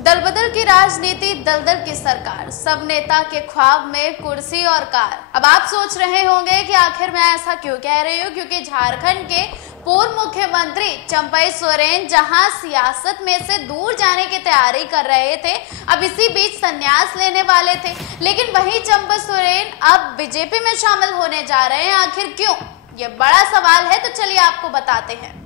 दलबदल की राजनीति, दलदल की सरकार, सब नेता के ख्वाब में कुर्सी और कार। अब आप सोच रहे होंगे कि आखिर मैं ऐसा क्यों कह रही हूँ, क्योंकि झारखंड के पूर्व मुख्यमंत्री चंपई सोरेन जहां सियासत में से दूर जाने की तैयारी कर रहे थे, अब इसी बीच संन्यास लेने वाले थे, लेकिन वही चंपई सोरेन अब बीजेपी में शामिल होने जा रहे हैं। आखिर क्यों, ये बड़ा सवाल है, तो चलिए आपको बताते हैं।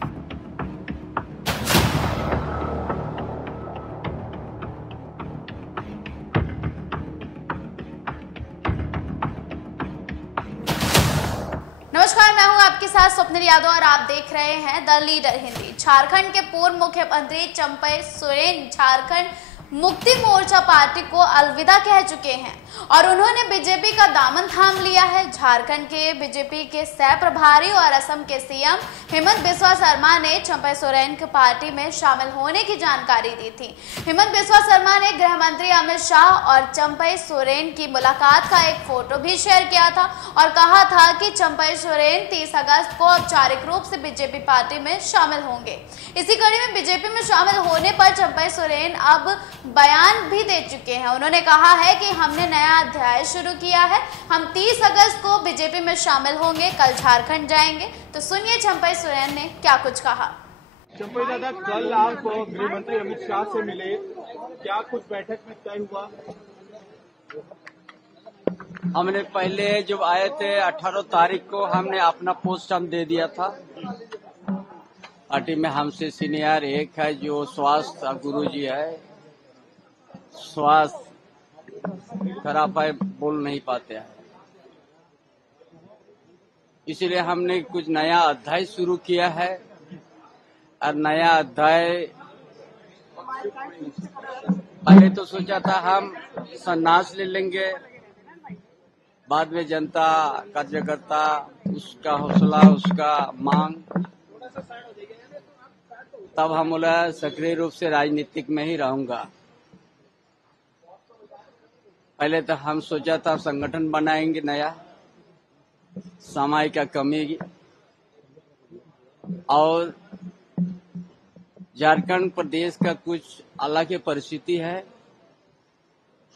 नमस्कार, मैं हूं आपके साथ स्वप्निल यादव और आप देख रहे हैं द लीडर हिंदी। झारखंड के पूर्व मुख्यमंत्री चंपई सोरेन झारखंड मुक्ति मोर्चा पार्टी को अलविदा कह चुके हैं और उन्होंने बीजेपी का दामन थाम लिया है। झारखंड के बीजेपी के सह प्रभारी और असम के सीएम हेमंत बिस्वा शर्मा ने चंपई सोरेन की पार्टी में शामिल होने की जानकारी दी थी। हेमंत बिस्वा शर्मा ने गृह मंत्री अमित शाह और चंपई सोरेन की मुलाकात का एक फोटो भी शेयर किया था और कहा था कि चंपई सोरेन 30 अगस्त को औपचारिक रूप से बीजेपी पार्टी में शामिल होंगे। इसी कड़ी में बीजेपी में शामिल होने पर चंपई सोरेन अब बयान भी दे चुके हैं। उन्होंने कहा है कि हमने नया अध्याय शुरू किया है, हम 30 अगस्त को बीजेपी में शामिल होंगे, कल झारखंड जाएंगे। तो सुनिए चंपई सोरेन ने क्या कुछ कहा। चंपई दादा, कल आप गृह मंत्री अमित शाह से मिले, क्या कुछ बैठक में तय हुआ? हमने पहले जब आए थे 18 तारीख को हमने अपना पोस्ट हम दे दिया था। पार्टी में हमसे सीनियर एक है जो स्वास्थ्य गुरु जी है, स्वास्थ्य खराब है, बोल नहीं पाते हैं, इसीलिए हमने कुछ नया अध्याय शुरू किया है। और नया अध्याय पहले तो सोचा था हम संन्यास ले लेंगे, बाद में जनता कार्यकर्ता उसका हौसला उसका मांग, तब हम बोला सक्रिय रूप से राजनीतिक में ही रहूंगा। पहले तो हम सोचा था संगठन बनाएंगे नया, समय का कमी और झारखंड प्रदेश का कुछ अलग ही परिस्थिति है।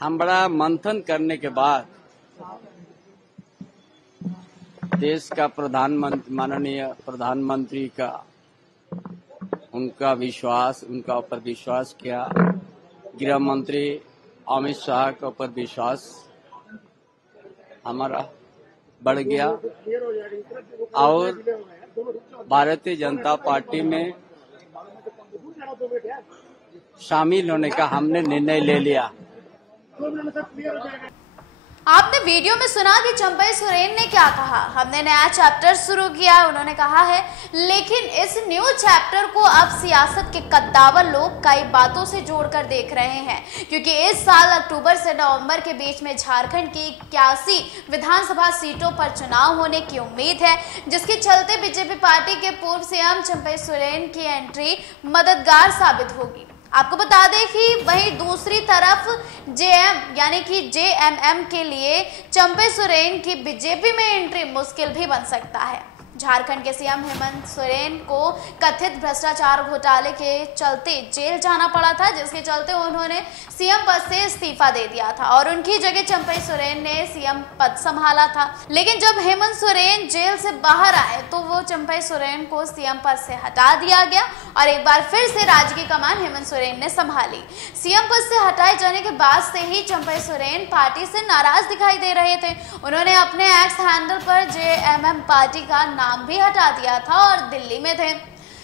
हम बड़ा मंथन करने के बाद देश का प्रधानमंत्री, माननीय प्रधानमंत्री का उनका ऊपर विश्वास किया, गृह मंत्री अमित शाह के ऊपर विश्वास हमारा बढ़ गया और भारतीय जनता पार्टी में शामिल होने का हमने निर्णय ले लिया। आपने वीडियो में सुना कि चंपई सोरेन ने क्या कहा। हमने नया चैप्टर शुरू किया, उन्होंने कहा है, लेकिन इस न्यू चैप्टर को अब सियासत के कद्दावर लोग कई बातों से जोड़कर देख रहे हैं, क्योंकि इस साल अक्टूबर से नवंबर के बीच में झारखंड की 81 विधानसभा सीटों पर चुनाव होने की उम्मीद है, जिसके चलते बीजेपी पार्टी के पूर्व सीएम चंपई सोरेन की एंट्री मददगार साबित होगी। आपको बता दें कि वहीं दूसरी तरफ जेएम यानी कि जेएमएम के लिए चंपई सोरेन की बीजेपी में एंट्री मुश्किल भी बन सकता है। झारखंड के सीएम हेमंत सोरेन को कथित भ्रष्टाचार घोटाले के चलते जेल जाना पड़ा था, जिसके चलते उन्होंने सीएम पद से इस्तीफा दे दिया था और उनकी जगह चंपई सोरेन ने सीएम पद संभाला था। लेकिन जब हेमंत सोरेन जेल से बाहर आए तो वो चंपई सोरेन को सीएम पद से हटा दिया गया और एक बार फिर से राज्य की कमान हेमंत सोरेन ने संभाली। सीएम पद से हटाए जाने के बाद से ही चंपई सोरेन पार्टी से नाराज दिखाई दे रहे थे। उन्होंने अपने एक्स हैंडल पर जेएमएम पार्टी का नाम भी हटा दिया था और दिल्ली में थे,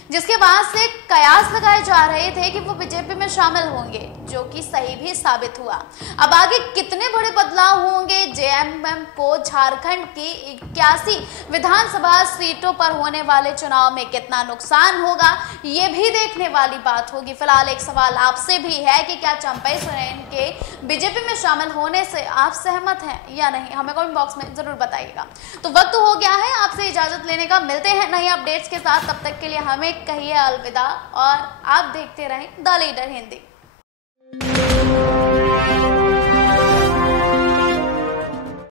जिसके बाद से कयास लगाए जा रहे थे कि वो बीजेपी में शामिल होंगे, जो कि सही भी साबित हुआ। अब आगे कितने बड़े बदलाव होंगे, जेएमएम को झारखंड की 81 विधानसभा सीटों पर होने वाले चुनाव में कितना नुकसान होगा, ये भी देखने वाली बात होगी। फिलहाल एक सवाल आपसे भी है कि क्या चंपई सोरेन के बीजेपी में शामिल होने से आप सहमत हैं या नहीं, हमें कमेंट बॉक्स में जरूर बताइएगा। तो वक्त हो गया है आपसे इजाजत लेने का, मिलते हैं नई अपडेट्स के साथ, तब तक के लिए हमें कहिए अलविदा और आप देखते रहें द लीडर हिंदी।